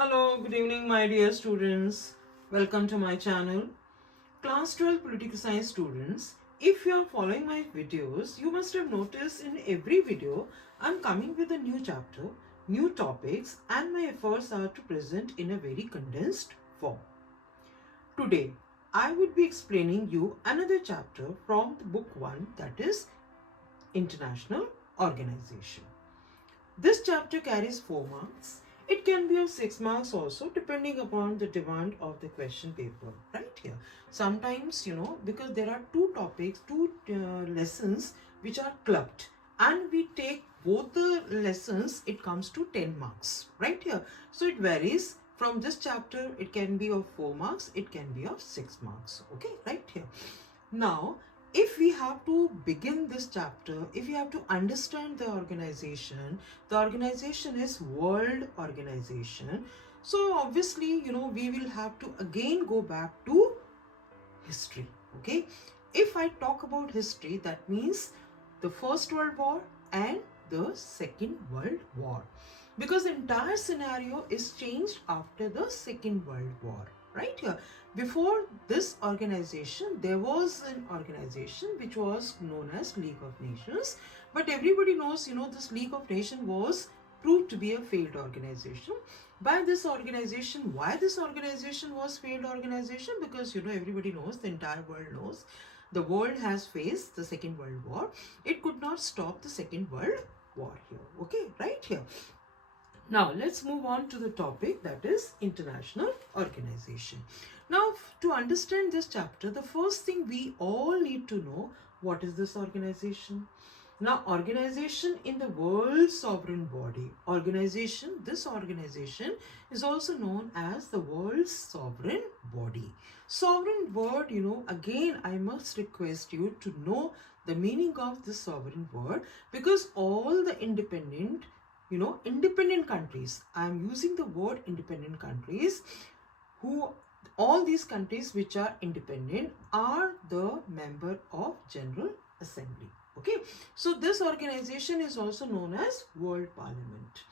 Hello, good evening, my dear students. Welcome to my channel. Class 12 Political Science students, if you are following my videos, you must have noticed in every video, I'm coming with a new chapter, new topics, and my efforts are to present in a very condensed form. Today, I would be explaining you another chapter from the book 1, that is International Organization. This chapter carries 4 marks. It can be of 6 marks also, depending upon the demand of the question paper, right here. Sometimes, because there are two topics, two lessons which are clubbed, and we take both the lessons, it comes to 10 marks, right here. So it varies. From this chapter, it can be of 4 marks, it can be of 6 marks, okay, right here. Now, if we have to begin this chapter, if we have to understand the organization is World Organization. So obviously, we will have to again go back to history, okay? If I talk about history, that means the First World War and the Second World War. Because the entire scenario is changed after the Second World War, right here. Before this organization, there was an organization which was known as League of Nations. But everybody knows, this League of Nations was proved to be a failed organization. By this organization, why this organization was failed organization? Because, everybody knows, the entire world knows, the world has faced the Second World War. It could not stop the Second World War here, okay, right here. Now, let's move on to the topic, that is International Organization. Now, to understand this chapter, the first thing we all need to know, what is this organization? Now, organization in the world sovereign body. This organization is also known as the world's sovereign body. Sovereign word, again, I must request you to know the meaning of this sovereign word, because all the independent countries, I am using the word independent countries, all these countries which are independent are the member of General Assembly. Okay, so this organization is also known as World Parliament.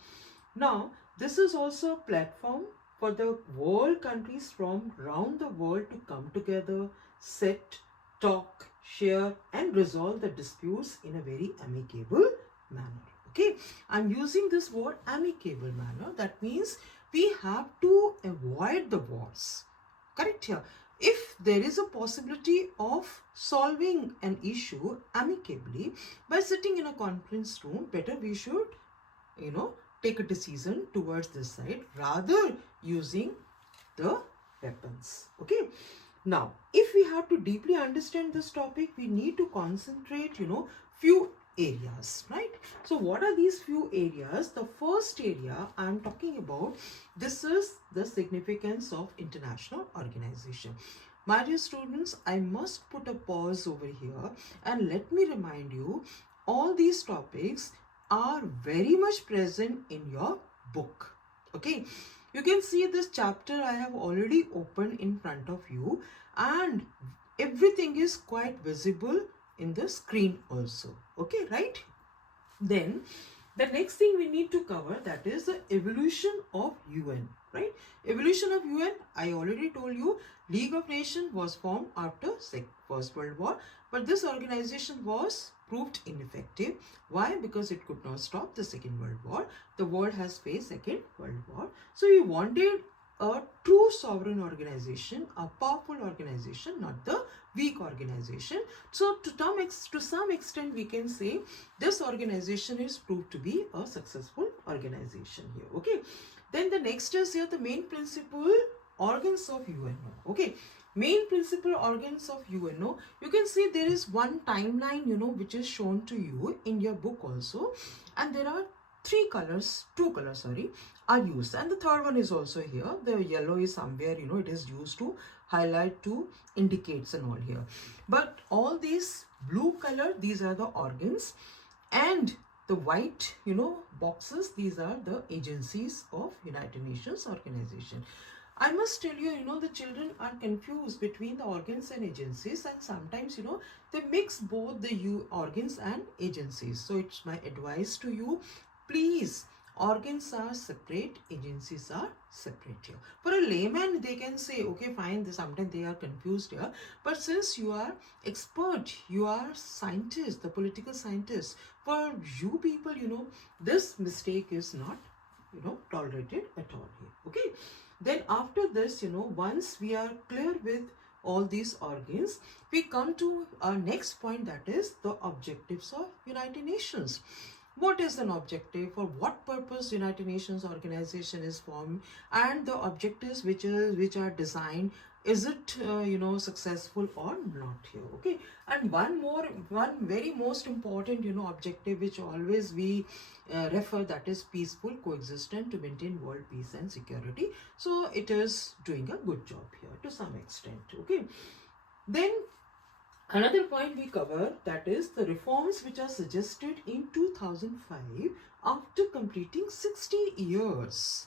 Now, this is also a platform for the world countries from around the world to come together, sit, talk, share, and resolve the disputes in a very amicable manner. Okay, I'm using this word amicable manner. That means we have to avoid the wars. Correct here. If there is a possibility of solving an issue amicably by sitting in a conference room, better we should, take a decision towards this side rather using the weapons. Okay. Now, if we have to deeply understand this topic, we need to concentrate, few areas, right? So what are these few areas? The first area I'm talking about, this is the significance of international organization. My dear students, I must put a pause over here and let me remind you, all these topics are very much present in your book. Okay, you can see this chapter I have already opened in front of you, and everything is quite visible in the screen also. Okay, right? Then the next thing we need to cover, that is the evolution of UN, right? Evolution of UN, I already told you, League of Nations was formed after First World War, but this organization was proved ineffective. Why? Because it could not stop the Second World War. The world has faced Second World War. So we wanted a true sovereign organization, a powerful organization, not the weak organization. So to some extent we can say this organization is proved to be a successful organization here. Okay, then the next is here the main principal organs of UNO. Okay, main principal organs of UNO, you can see there is one timeline, which is shown to you in your book also, and there are two colors are used, and the third one is also here. The yellow is somewhere, it is used to highlight, to indicates and all here, but all these blue color, these are the organs, and the white boxes, these are the agencies of United Nations organization. I must tell you, the children are confused between the organs and agencies, and sometimes, they mix both the organs and agencies. So it's my advice to you, please Organs are separate, agencies are separate here. For a layman, they can say, okay, fine, sometimes they are confused here. But since you are expert, you are scientist, the political scientist, for you people, this mistake is not, tolerated at all here. Okay. Then after this, once we are clear with all these organs, we come to our next point, that is the objectives of United Nations. What is an objective? For what purpose United Nations organization is formed, and the objectives which are designed, is it successful or not here? Okay. And one very most important objective which always we refer, that is peaceful coexistence to maintain world peace and security. So it is doing a good job here to some extent. Okay. Then another point we cover, that is the reforms which are suggested in 2005 after completing 60 years.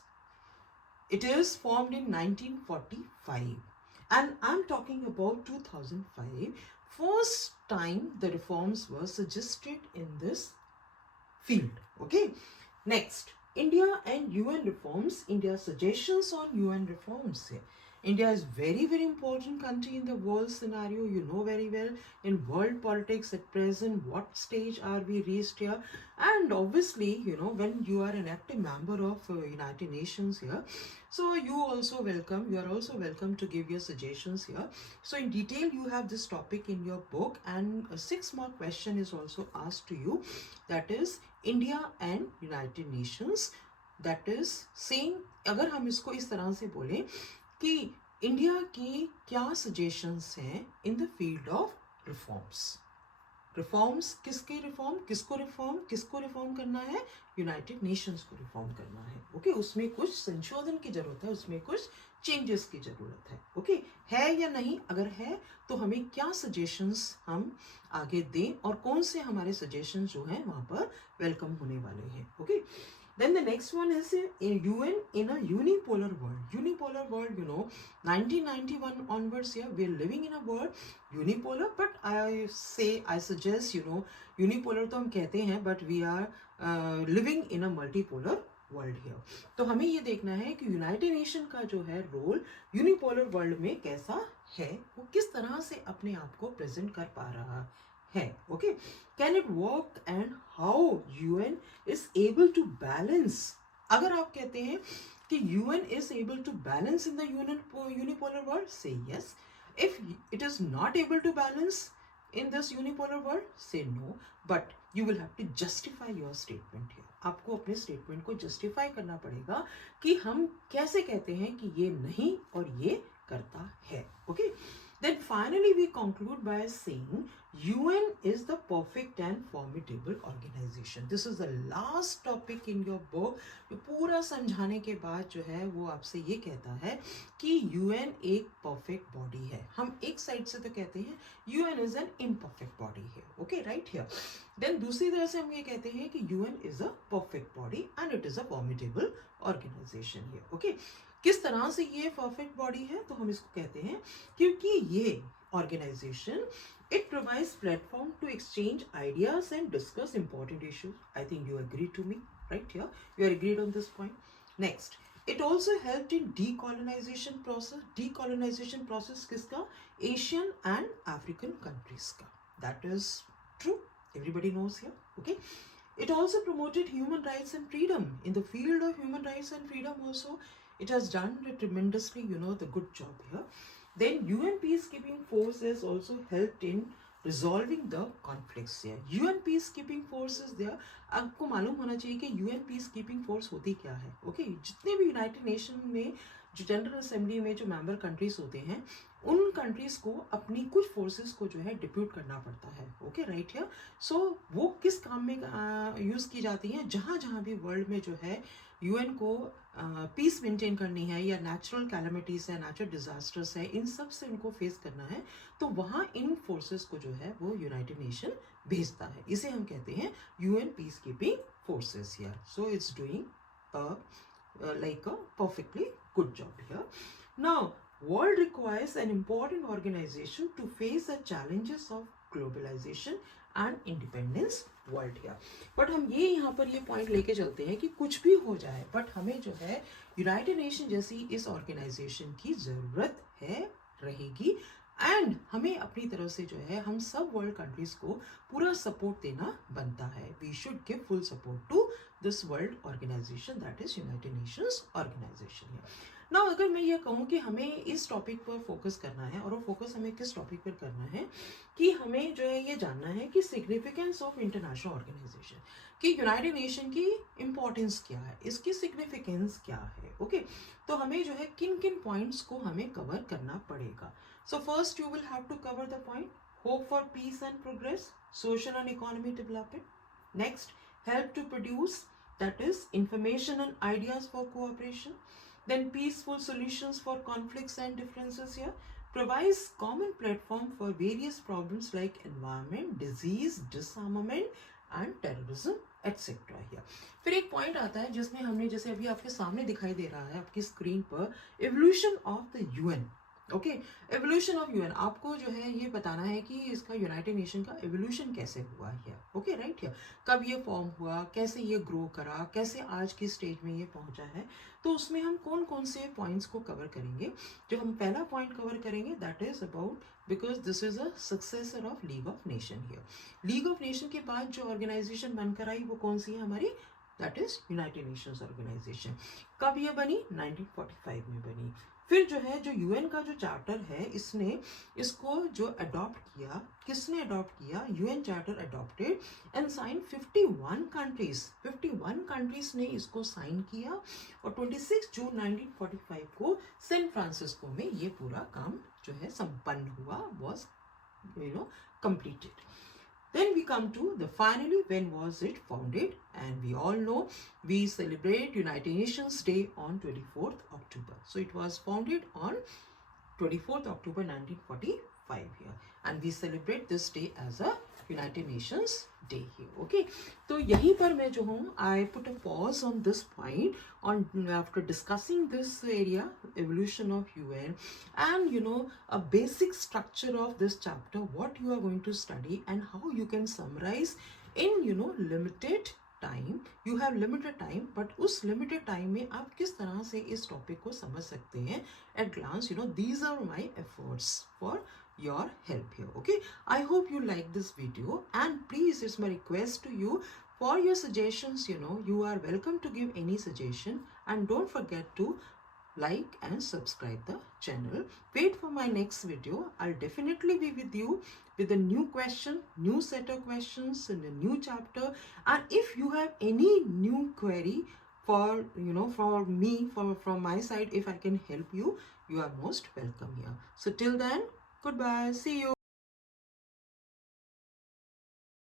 It is formed in 1945, and I'm talking about 2005. First time the reforms were suggested in this field. Okay. Next, India and UN reforms. India suggestions on UN reforms here. India is very, very important country in the world scenario. You know very well in world politics at present what stage are we reached here. And obviously, when you are an active member of United Nations here, so you are also welcome to give your suggestions here. So in detail, you have this topic in your book, and a 6-mark question is also asked to you, that is India and United Nations. That is same. अगर हम इसको इस तरह से बोलें कि India की क्या सजेशंस हैं in the field of reforms, किसको रिफॉर्म करना है, यूनाइटेड नेशंस को रिफॉर्म करना है. ओके. उसमें कुछ संशोधन की जरूरत है, उसमें कुछ चेंजेस की जरूरत है. ओके. है या नहीं? अगर है तो हमें क्या सजेशंस हम आगे दें, और कौन से हमारे सजेशंस जो हैं वहां पर वेलकम होने वाले हैं. Okay. Then the next one is UN in a unipolar world. Unipolar world, 1991 onwards here, we are living in a world unipolar, but I suggest, unipolar तो हम कहते हैं, but we are living in a multipolar world here. तो हमें ये देखना है कि यूनाइटेड नेशन का जो है रोल यूनिपोलर वर्ल्ड में कैसा है, वो किस तरह से अपने आप को प्रेजेंट कर पा रहा है. Okay. Can it work and how UN is able to balance. अगर आप कहते हैं कि UN is able to balance in the unipolar world, say yes. If it is not able to balance in this unipolar world, say no, but you will have to justify your statement here. आपको अपने statement को justify करना पड़ेगा कि हम कैसे कहते हैं कि ये नहीं और ये करता है. Okay. Then finally we conclude by saying UN is the perfect and formidable organization. This is the last topic in your book. जो पूरा समझाने के बाद जो है वो आपसे ये कहता है कि UN एक perfect body है. हम एक साइड से तो कहते हैं UN is an imperfect body है. Okay, right here. Then दूसरी तरह से हम ये कहते हैं कि UN is a perfect body and it is a formidable organization here. Okay. किस तरह से ये परफेक्ट बॉडी है, तो हम इसको कहते हैं क्योंकि ये organisation it provides platform to exchange ideas and discuss important issues. I think you agree to me, right here. You are agreed on this point. Next, it also helped in decolonisation process. Decolonisation process किसका? Asian and African countries का. That is true, everybody knows here. Okay. It also promoted human rights and freedom. In the field of human rights and freedom also, it has done tremendously, the good job here. Then UN peacekeeping force has also helped in resolving the conflicts here. UN peacekeeping forces there, आपको मालूम होना चाहिए कि UN peacekeeping force होती क्या है. Okay. जितने भी यूनाइटेड नेशन में जो जनरल असेंबली में जो मेंबर कंट्रीज होते हैं, उन कंट्रीज को अपनी कुछ फोर्सेस को जो है डिप्यूट करना पड़ता है. Okay, right here. सो वो किस काम में यूज की जाती हैं? जहाँ जहाँ भी वर्ल्ड में जो है यूएन को पीस मेंटेन करनी है, या नेचुरल कैलेमिटीज है, नेचुरल डिजास्टर्स है, इन सब से उनको फेस करना है, तो वहाँ इन फोर्सेस को जो है वो यूनाइटेड नेशन भेजता है. इसे हम कहते हैं UN peace keeping forces here. So it's doing like a perfectly good job here. Now, world requires an important organization to face the challenges of globalization and independence world here. But हम ये यहाँ पर ये point लेके चलते हैं कि कुछ भी हो जाए बट हमें जो है यूनाइटेड नेशन जैसी इस ऑर्गेनाइजेशन की ज़रूरत है, रहेगी, एंड हमें अपनी तरफ से जो है हम सब वर्ल्ड कंट्रीज को पूरा सपोर्ट देना बनता है. We should give full support to this world organisation, that is United Nations organisation. ना अगर मैं ये कहूँ कि हमें इस टॉपिक पर फोकस करना है, और वो फोकस हमें किस टॉपिक पर करना है कि हमें जो है ये जानना है कि सिग्निफिकेंस ऑफ इंटरनेशनल ऑर्गेनाइजेशन, कि यूनाइटेड नेशन की इम्पोर्टेंस क्या है, इसकी सिग्निफिकेंस क्या है. ओके, तो हमें जो है किन किन पॉइंट्स को हमें कवर करना पड़ेगा. So first you will have to cover the point hope for peace and progress, social and economy development. Next, help to produce, that is information and ideas for cooperation. Then peaceful solutions for conflicts and differences here. Provides common platform for various problems like environment, disease, disarmament and terrorism, etc. here. फिर एक point आता है जिसमें हमने जैसे अभी आपके सामने दिखाई दे रहा है आपकी स्क्रीन पर, evolution of the UN. Okay, evolution of UN, आपको जो है ये बताना है कि इसका यूनाइटेड नेशन का एवोल्यूशन कैसे हुआ है. ओके, राइट है, कब ये फॉर्म हुआ, कैसे ये ग्रो करा, कैसे आज की स्टेज में ये पहुंचा है. तो उसमें हम कौन कौन से पॉइंट्स को कवर करेंगे. जो हम पहला पॉइंट कवर करेंगे that is about, because this is a successor of league of nation here. League of nation के बाद जो ऑर्गेनाइजेशन बनकर आई वो कौन सी है हमारी, that is United Nations organisation. कब ये बनी, 1945 में बनी. फिर जो है जो यूएन का जो चार्टर है इसने इसको जो अडॉप्ट किया, किसने अडॉप्ट किया, UN charter adopted and sign 51 countries, 51 countries ने इसको साइन किया, और 26 जून 1945 को सैन फ्रांसिस्को में ये पूरा काम जो है संपन्न हुआ, was completed. Then we come to the finally when was it founded, and we all know we celebrate United Nations Day on 24th October. So it was founded on 24th October 1945 here, and we celebrate this day as a United Nations Day here. Okay, तो यहीं पर मैं जो हूँ I put a pause on this point on after discussing this area, evolution of UN, and a basic structure of this chapter, what you are going to study and how you can summarize in limited time. You have limited time, but उस limited time में आप किस तरह से इस topic को समझ सकते हैं at glance. These are my efforts for your help here. Okay, I hope you like this video, and please, it's my request to you for your suggestions. You are welcome to give any suggestion, and don't forget to like and subscribe the channel. Wait for my next video. I'll definitely be with you with a new question, new set of questions in a new chapter. And if you have any new query for for me, from my side, if I can help you, you are most welcome here. So till then, goodbye, see you.